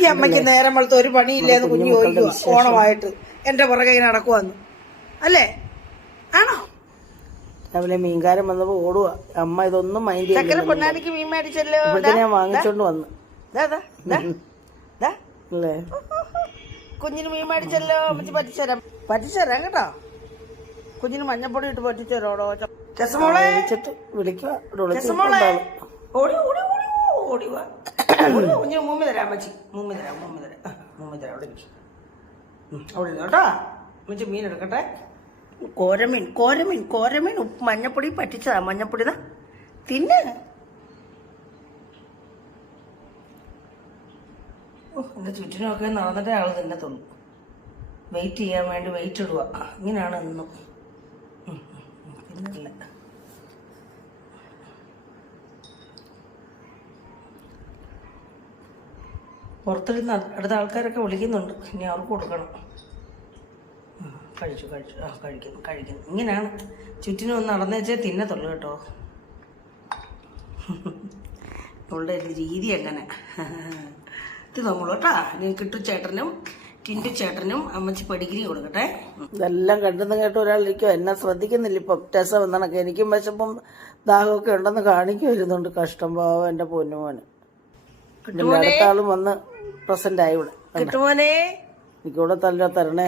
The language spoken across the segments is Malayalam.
ഈ അമ്മയ്ക്ക് നേരം വെളുത്ത് ഒരു പണിയില്ലേന്ന് കുഞ്ഞു ചോദിക്കുക ഓണമായിട്ട് എന്റെ പുറകെ ഇങ്ങനെ നടക്കുവാന്ന് അല്ലേ? ആണോ? രാവിലെ മീൻകാരൻ വന്നപ്പോ ഓടുക, അമ്മ ഇതൊന്നും മൈൻഡ് ചക്കര പൊന്നാനിക്ക് മീൻ മേടിച്ചല്ലോ. ഞാൻ വാങ്ങിച്ചോണ്ട് വന്നു. അല്ലേ കുഞ്ഞിന് മീൻ മേടിച്ചല്ലോ. അമ്മച്ചി പറ്റിച്ചേരാം കേട്ടോ. കുഞ്ഞിന് മഞ്ഞപ്പൊടി ഇട്ട് പറ്റിച്ചേരോടോ. ചെസമോളെ വിളിക്കുക. ഓടി ഓടി ഓടി ഓടി വാ. കുഞ്ഞിന് മൂമ്മി തരാം അമ്മച്ചി. മൂമ്മി തരാം അവിടെ അവിടെ കേട്ടോ. അമ്മച്ചി മീൻ എടുക്കട്ടെ. കോരമീൻ ഉപ്പ് മഞ്ഞപ്പൊടി പറ്റിച്ചതാ. മഞ്ഞപ്പൊടി തിന്ന്. എന്റെ ചുറ്റിനൊക്കെ നടന്നിട്ടേ ആള് തിന്നത്തുള്ളൂ. വെയിറ്റ് ചെയ്യാൻ വേണ്ടി വെയിറ്റ് ഇടുക. ഇങ്ങനെയാണ് എന്നും. പിന്നല്ല പുറത്തിരുന്ന് അടുത്ത ആൾക്കാരൊക്കെ വിളിക്കുന്നുണ്ട്. ഇനി അവർക്ക് കൊടുക്കണം. കഴിക്കുന്നു. ഇങ്ങനെയാണ് ചുറ്റിനും ഒന്ന് നടന്നേച്ചേ തിന്നത്തുള്ളൂ കേട്ടോ. അവളുടെ രീതി അങ്ങനെ. ഇത് നമ്മൾ കേട്ടാ. ഞാൻ കിട്ടുചേട്ടനും ടിൻറ്റുചേട്ടനും അമ്മച്ചി പടിക്കിരി കൊടുക്കട്ടെ. ഇതെല്ലാം കണ്ടെന്ന് കേട്ട് ഒരാളിരിക്കും. എന്നെ ശ്രദ്ധിക്കുന്നില്ല ഇപ്പം. രസം എന്നൊക്കെ എനിക്കും വിശപ്പും ദാഹമൊക്കെ ഉണ്ടെന്ന് കാണിക്കുമായിരുന്നുണ്ട്. കഷ്ടം പാവം എന്റെ പൊന്നുമോന്. അടുത്ത ആളും വന്ന് പ്രസന്റ് ആയി ഇവിടെ. എനിക്കിവിടെ തരണേ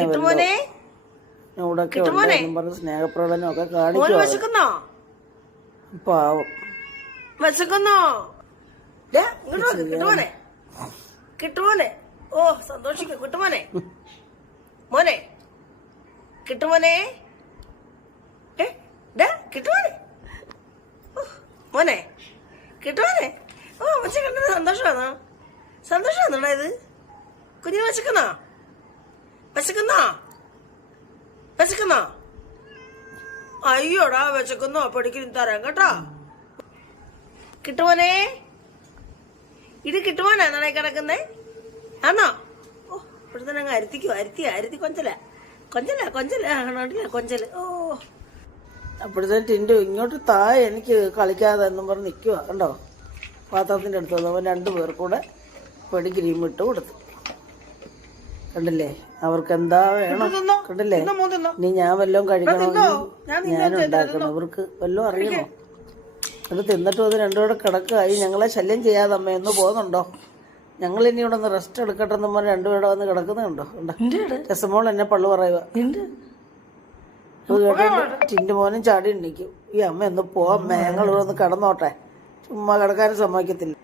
ഇവിടൊക്കെ പറഞ്ഞ് സ്നേഹപ്രകടനം ഒക്കെ കാണിക്കുവാ. പാവം കിട്ടുമോനെ. ഓ സന്തോഷിക്കും. കിട്ടുമോനെ. മോനെ കിട്ടുമോനെ. കിട്ടുമോനെ. മോനെ കിട്ടുമോനെ. ഓ അമ്മച്ചി കണ്ടത് സന്തോഷമാണോടാ ഇത്? കുഞ്ഞിന് വിശക്കുന്നോ? അയ്യോടാ വിശക്കുന്നോ? പഠിക്കുന്നു തരാം കേട്ടോ. കിട്ടുമോനെ. ഇത് കിട്ടുമോനാ നട കിടക്കുന്നേ? ആന്നോ? ഓ ഇവിടെ തന്നെ അങ്ങ് അരുത്തി കൊഞ്ചല. ഓ അപ്പോഴത്തേന് ടിൻഡു ഇങ്ങോട്ട് എനിക്ക് കളിക്കാതെ എന്നും പറഞ്ഞ് നിൽക്കുക. കണ്ടോ? പാത്രത്തിന്റെ അടുത്ത് വന്നു. അവൻ 2 പേർക്കൂടെ പെടിഗ്രീം ഇട്ട് കൊടുത്തു. കണ്ടില്ലേ? അവർക്ക് എന്താ വേണം? കണ്ടില്ലേ? ഇനി ഞാൻ വല്ലതും കഴിക്കണമെങ്കിൽ ഞാൻ ഉണ്ടാക്കണം. അവർക്ക് വല്ലതും അറിയണോ? അത് തിന്നിട്ട് അത് 2 കൂടെ കിടക്കായി. ഞങ്ങളെ ശല്യം ചെയ്യാതെ അമ്മ ഒന്ന് പോകുന്നുണ്ടോ? ഞങ്ങൾ ഇനി ഇവിടെ ഒന്ന് റെസ്റ്റ് എടുക്കട്ടെ എന്ന് പറഞ്ഞ് 2 പേരുടെ വന്ന് കിടക്കുന്നുണ്ടോ? രസമോൾ എന്നെ പള്ളു പറയുക. അത് കേട്ടോ ടിൻഡു മോനും ചാടി എണ്ണിക്കും. ഈ അമ്മ ഒന്ന് പോവാം, ഞങ്ങൾ ഇവിടെ ഒന്ന് കിടന്നോട്ടെ. ചുമ്മാ കിടക്കാനും സമ്മതിക്കത്തില്ല.